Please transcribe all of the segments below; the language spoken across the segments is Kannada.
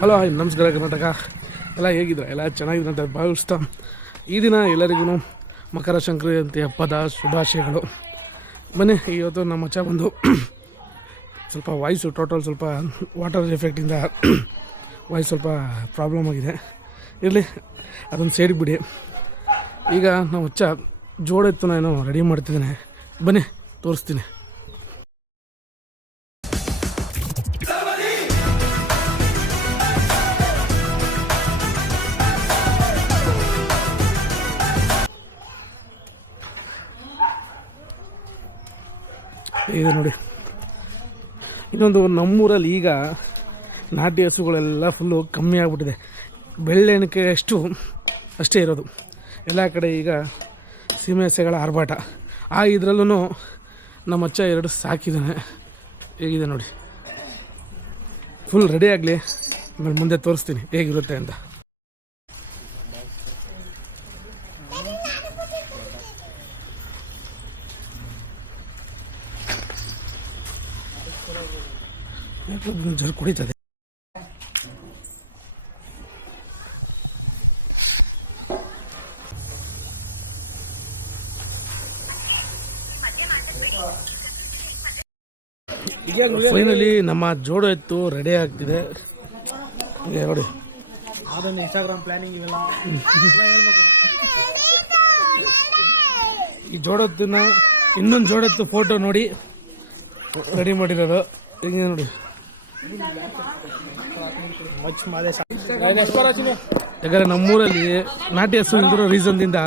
ಹಲೋ, ಹಾಯ್, ನಮಸ್ಕಾರ ಕರ್ನಾಟಕ. ಎಲ್ಲ ಹೇಗಿದ್ರೆ ಎಲ್ಲ ಚೆನ್ನಾಗಿದ್ರೆ ಅಂತ ಭಾವಿಸ್ತಾ ಈ ದಿನ ಎಲ್ಲರಿಗೂ ಮಕರ ಸಂಕ್ರಾಂತಿ ಹಬ್ಬದ ಶುಭಾಶಯಗಳು. ಬನ್ನಿ, ಇವತ್ತು ನಮ್ಮ ಮಚ್ಚ ಬಂದು ಸ್ವಲ್ಪ ವಾಯ್ಸು ಟೋಟಲ್ ಸ್ವಲ್ಪ ವಾಟರ್ ಎಫೆಕ್ಟಿಂದ ವಾಯ್ಸ್ ಸ್ವಲ್ಪ ಪ್ರಾಬ್ಲಮ್ ಆಗಿದೆ. ಇರಲಿ, ಅದನ್ನು ಸೇರಿಬಿಡಿ. ಬಿಡಿ ಈಗ ನಮ್ಮ ಮಚ್ಚ ಜೋಡ ಏನೋ ರೆಡಿ ಮಾಡ್ತಿದ್ದೇನೆ. ಬನ್ನಿ, ತೋರಿಸ್ತೀನಿ. ಇದೆ ನೋಡಿ. ಇದೊಂದು ನಮ್ಮೂರಲ್ಲಿ ಈಗ ನಾಟಿ ಹಸುಗಳೆಲ್ಲ ಫುಲ್ಲು ಕಮ್ಮಿ ಆಗಿಬಿಟ್ಟಿದೆ. ಬೆಳ್ಳೆಣಿಕೆ ಅಷ್ಟು ಅಷ್ಟೇ ಇರೋದು. ಎಲ್ಲ ಕಡೆ ಈಗ ಸೀಮೆ ಹಸೆಗಳ ಆರ್ಭಾಟ. ಆ ಇದರಲ್ಲೂ ನಮ್ಮ ಅಚ್ಚ ಎರಡು ಸಾಕಿದ್ದಾನೆ ಹೇಗಿದೆ ನೋಡಿ. ಫುಲ್ ರೆಡಿ ಆಗಲಿ. ಆಮೇಲೆ ಮುಂದೆ ತೋರಿಸ್ತೀನಿ. ಹೇಗಿರುತ್ತೆ ಅಂತ. ಕುಡಿತದೆ. ಫೈನಲಿ ನಮ್ಮ ಜೋಡೋ ಇತ್ತು ರೆಡಿ ಆಗ್ತಿದೆ. ನೋಡಿ. ಅದೊಂದು ಇನ್ಸ್ಟಾಗ್ರಾಮ್ ಪ್ಲಾನಿಂಗ್ ಇವೆಲ್ಲ. ಈ ಜೋಡತ್ತಿನ ಇನ್ನೊಂದು ಜೋಡತ್ತು ಫೋಟೋ ನೋಡಿ. ರೆಡಿ ಮಾಡಿರೋದು. ಹಿಂಗೆ ನೋಡಿ. ಯಾಕಂದ್ರೆ ನಮ್ಮೂರಲ್ಲಿ ನಾಟಿ ಹಸು ಇಲ್ದಿರೋ ರೀಸನ್ದಿಂದ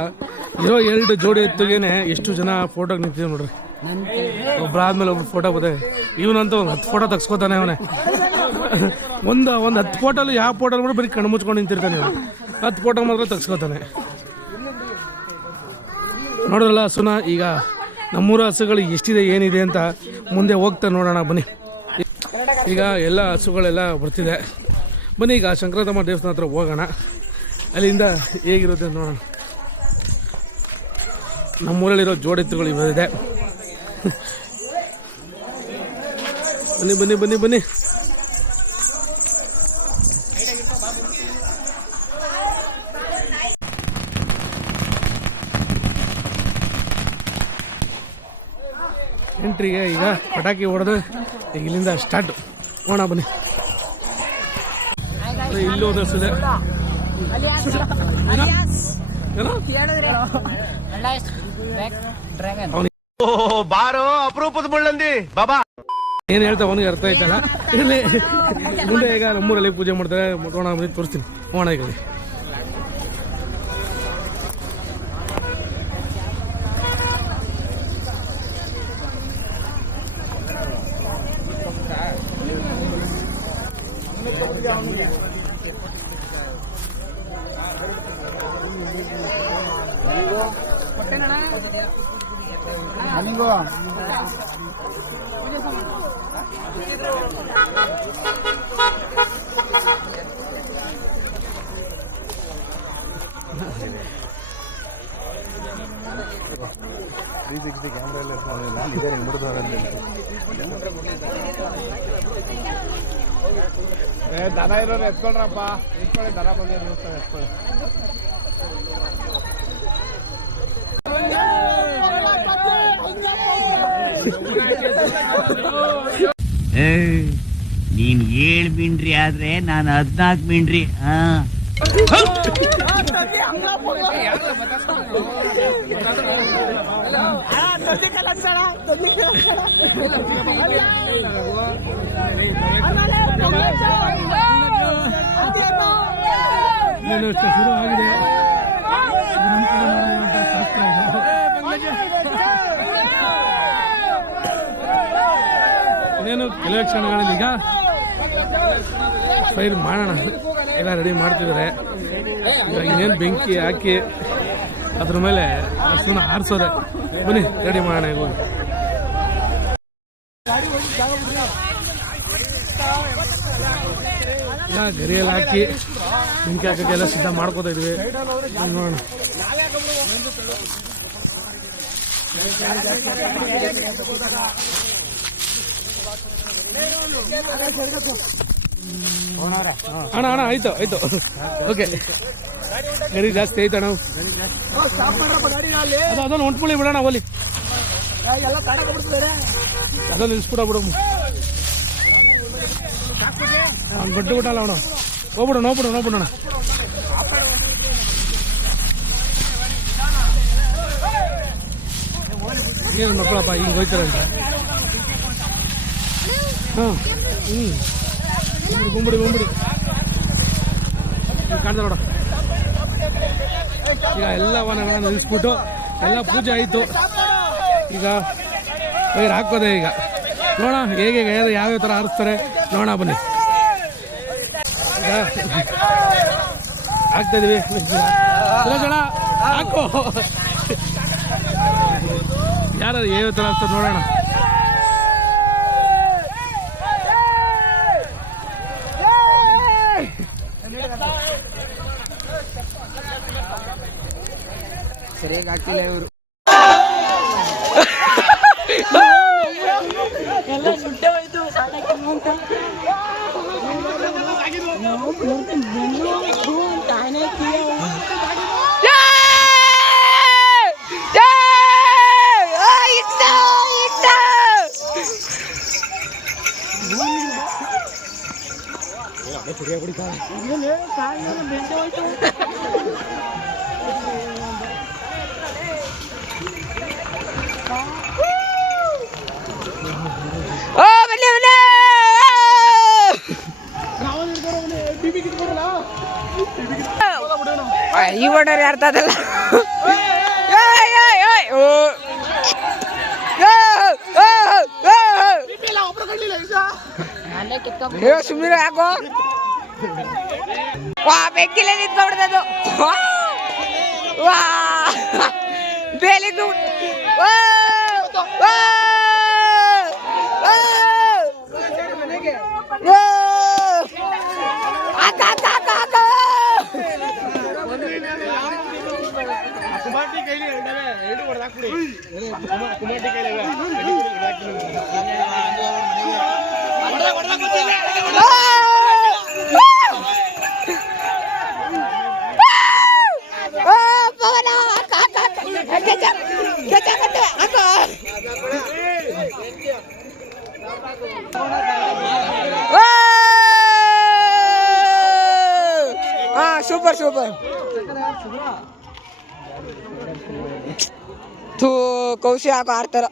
ಇರೋ ಎರಡು ಜೋಡಿ ಎತ್ತುಗೇನೆ ಎಷ್ಟು ಜನ ಫೋಟೋಗೆ ನಿಂತಿದೆ ನೋಡ್ರಿ. ಒಬ್ರಾದ್ಮೇಲೆ ಒಬ್ರು ಫೋಟೋ ಬದೇ. ಇವನಂತ ಒಂದು ಹತ್ತು ಫೋಟೋ ತೆಗ್ಸ್ಕೊತಾನೆ ಅವನೇ. ಒಂದು ಒಂದು ಹತ್ತು ಫೋಟೋಲು ಯಾವ ಫೋಟೋಲ್ ಕೂಡ ಬರೀ ಕಣ್ಣು ಮುಚ್ಕೊಂಡು ನಿಂತಿರ್ತಾನೆ ಇವನು. ಹತ್ತು ಫೋಟೋ ಮಾತ್ರ ತಗ್ಸ್ಕೊತಾನೆ. ನೋಡೋಲ್ಲ ಸುನಾ, ಈಗ ನಮ್ಮೂರ ಹಸುಗಳು ಎಷ್ಟಿದೆ, ಏನಿದೆ ಅಂತ ಮುಂದೆ ಹೋಗ್ತಾ ನೋಡೋಣ, ಬನ್ನಿ. ಈಗ ಎಲ್ಲ ಹಸುಗಳೆಲ್ಲ ಬರ್ತಿದೆ. ಬನ್ನಿ, ಈಗ ಶಂಕರತಮ್ಮ ದೇವಸ್ಥಾನ ಹತ್ರ ಹೋಗೋಣ. ಅಲ್ಲಿಂದ ಹೇಗಿರುತ್ತೆ ನೋಡೋಣ. ನಮ್ಮೂರಲ್ಲಿರೋ ಜೋಡೆತ್ತುಗಳು ಇವರಿದೆ ಬನ್ನಿ ಬನ್ನಿ ಬನ್ನಿ ಬನ್ನಿ. ಎಂಟ್ರಿಗೆ ಈಗ ಪಟಾಕಿ ಹೊಡೆದು ಈಗ ಇಲ್ಲಿಂದ ಸ್ಟಾರ್ಟ್. ಹೋಣ ಬನ್ನಿ. ಇಲ್ಲಿ ಓದಿಸಿದೆ ಬಾರೋ ಅಪರೂಪದ ಮುಳ್ಳಂದಿ. ಬಾಬಾ. ಏನ್ ಹೇಳ್ತಾ ಅವನಿಗೆ ಅರ್ಥ ಆಯ್ತಲ್ಲ? ಇಲ್ಲಿ ಮುಂದೆ ಈಗ ನಮ್ಮೂರಲ್ಲಿ ಪೂಜೆ ಮಾಡ್ತಾರೆ. ಓಣ ಬನ್ನಿ ತೋರಿಸ್ತೀನಿ. ಹೋಣ ಈಗ ಅಲ್ಲಿ. ದನ ಇರೋರು ಎತ್ಕೊಳ್ರಪ್ಪ ಎತ್ಕೊಳ್ಳಿ ದನ ಬಂದು ನಿಲ್ಸ್ತಾರೆ ಎತ್ಕೊಳ್ಳಿ ನೀನ್ ಏಳ್ ಮಿಂಡ್ರಿ ಆದ್ರೆ ನಾನು ಹದ್ನಾಲ್ಕು ಮಿಂಡ್ರಿ ಹಾ. ಶುರು ಆಗಿದೆ ಇದು ನಮ್ಮ ಕಡೆ ಮಾಡುವಂಥ ಶಾಸ್ತ್ರ ಇದು. ಕ್ಷಣಗಳಲ್ಲಿ ಈಗ ಫೈರ್ ಮಾಡೋಣ. ಎಲ್ಲ ರೆಡಿ ಮಾಡ್ತಿದ್ದಾರೆ. ಇವಾಗ ಇನ್ನೇನು ಬೆಂಕಿ ಹಾಕಿ ಅದ್ರ ಮೇಲೆ ಹಸುನ ಹಾರಿಸೋದೆ. ಬನ್ನಿ ರೆಡಿ ಮಾಡೋಣ ಈಗ ಗರಿಯಲ್ಲಿ ಹಾಕಿ ಬೆಂಕಿ ಹಾಕೋಕ್ಕೆಲ್ಲ ಸಿದ್ಧ ಮಾಡ್ಕೋತಾ ಇದ್ವಿ. ನೋಡೋಣ. ಅಣ್ಣ ಅಣ್ಣ, ಆಯ್ತು ಆಯ್ತು. ಓಕೆ ಗರಿ ಜಾಸ್ತಿ ಆಯ್ತು ಅಣ್ಣ. ಅದು, ಅದನ್ನು ಹೊಂಟ್ಕೊಳ್ಳಿ ಬಿಡೋಣ ಹೋಲಿ ಅದೊಂದು ನಿಲ್ಸ್ಬಿಡ ಬಿಡು. ಅವ್ನು ಬಡ್ಡು ಬಿಟ್ಟಲ್ಲ ಅವನು. ಹೋಗ್ಬಿಡು ನೋಡ್ಬಿಡು ನೋಡ್ಬಿಡೋಣ ಏನು ಮಕ್ಕಳಪ್ಪ, ಹಿಂಗೆ ಹೋಯ್ತಾರೆ ಅಂತ. ಹಾಂ ಹ್ಞೂ ಗುಂಬಿಡಿ ನೋಡ. ಈಗ ಎಲ್ಲ ವನಗಳನ್ನು ನಿಲ್ಲಿಸ್ಬಿಟ್ಟು ಎಲ್ಲ ಪೂಜೆ ಆಯಿತು. ಈಗ ವೈರ್ ಹಾಕೋದೆ ಈಗ? ನೋಡೋಣ, ಹೇಗೆ ಯಾವ್ಯಾವ ಥರ ಹಾರಿಸ್ತಾರೆ. ನೋಡೋಣ, ಬನ್ನಿ. ಈಗ ಹಾಕ್ತಾ ಇದೀವಿ. ಹಾಕೋ. ಯಾರು, ಯಾವ್ಯಾವ ಥರ ಹಾಕ್ತಾರೆ ನೋಡೋಣ. ಸರಿಯಾಗಿ ಆಗ್ತಿಲ್ಲ ಇವರು ಎಲ್ಲ ಸುಟ್ಟೆ ಹೋಯ್ತು ಸಾಲಕ್ಕೆ ಅಂತ ಬೆಂಡೆ ಓ ಈ ಓಡೋರು ಯಾರ್ದ ಅದಲ್ಲ ಸುಮ್ಮನೆ ಯಾಕೋ? ವಾ ಬೆಂಕಿಲೇ ನಿಂತ್ಕೊಂಡ್ಬಿಡ್ತದು ವಾ. ವಾ. ವಾ ಸೂಪರ್ ಸೂಪರ್. ಥೂ, ಕೌಶಿ ಹಾಕೋ ಆಡ್ತಾರ?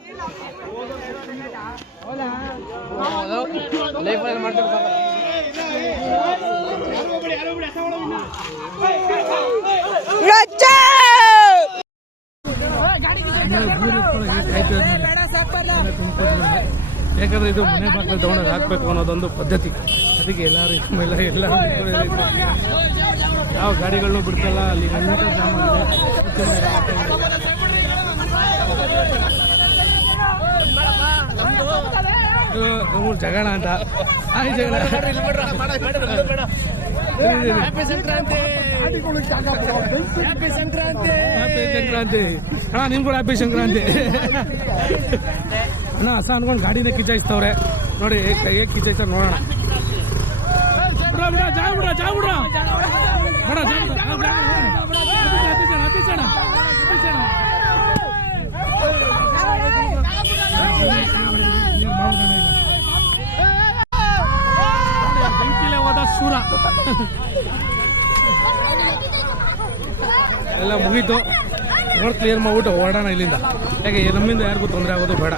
ಯಾಕಂದ್ರೆ ಇದು ಮನೆ ಬಾಗಿಲು ತಗೊಂಡಾಗ ಹಾಕ್ಬೇಕು ಅನ್ನೋದೊಂದು ಪದ್ಧತಿ. ಅದಕ್ಕೆ ಎಲ್ಲರೂ ಎಲ್ಲ ಎಲ್ಲ ಯಾವ ಗಾಡಿಗಳನ್ನೂ ಬಿಡ್ತಲ್ಲ ಅಲ್ಲಿ ಎಂತ ಜಾಮ್ ನಮ್ಮೂರು ಜಗಳ ಅಂತ. ಆಯ್ ಜಗಳ happy Sankranti. Happy Sankranti. Happy Sankranti. ಅಣ್ಣ ನಿಮ್ ಕೂಡ ಹ್ಯಾಪಿ ಸಂಕ್ರಾಂತಿ. ಅಣ್ಣ ಹಸ ಅನ್ಕೊಂಡು ಗಾಡಿನ ಕಿಚ್ಚಾಯಿಸ್ತವ್ರೆ. ನೋಡಿ ಹೇಗೆ ಕಿಚ್ಚಾಯಿಸ್ತಾರೆ ನೋಡೋಣ. ಬಿಡ ಬಿಡ ಜಾಗ ಬಿಡ ಜಾಗ ಬಿಡ ಶೂರ ಎಲ್ಲ ಮುಗೀತು. ರೋಡ್ ಕ್ಲಿಯರ್ ಮಾಡ್ಬಿಟ್ಟು ಹೊರಡೋಣ ಇಲ್ಲಿಂದ. ಯಾಕೆ ನಮ್ಮಿಂದ ಯಾರಿಗೂ ತೊಂದರೆ ಆಗೋದು ಬೇಡ.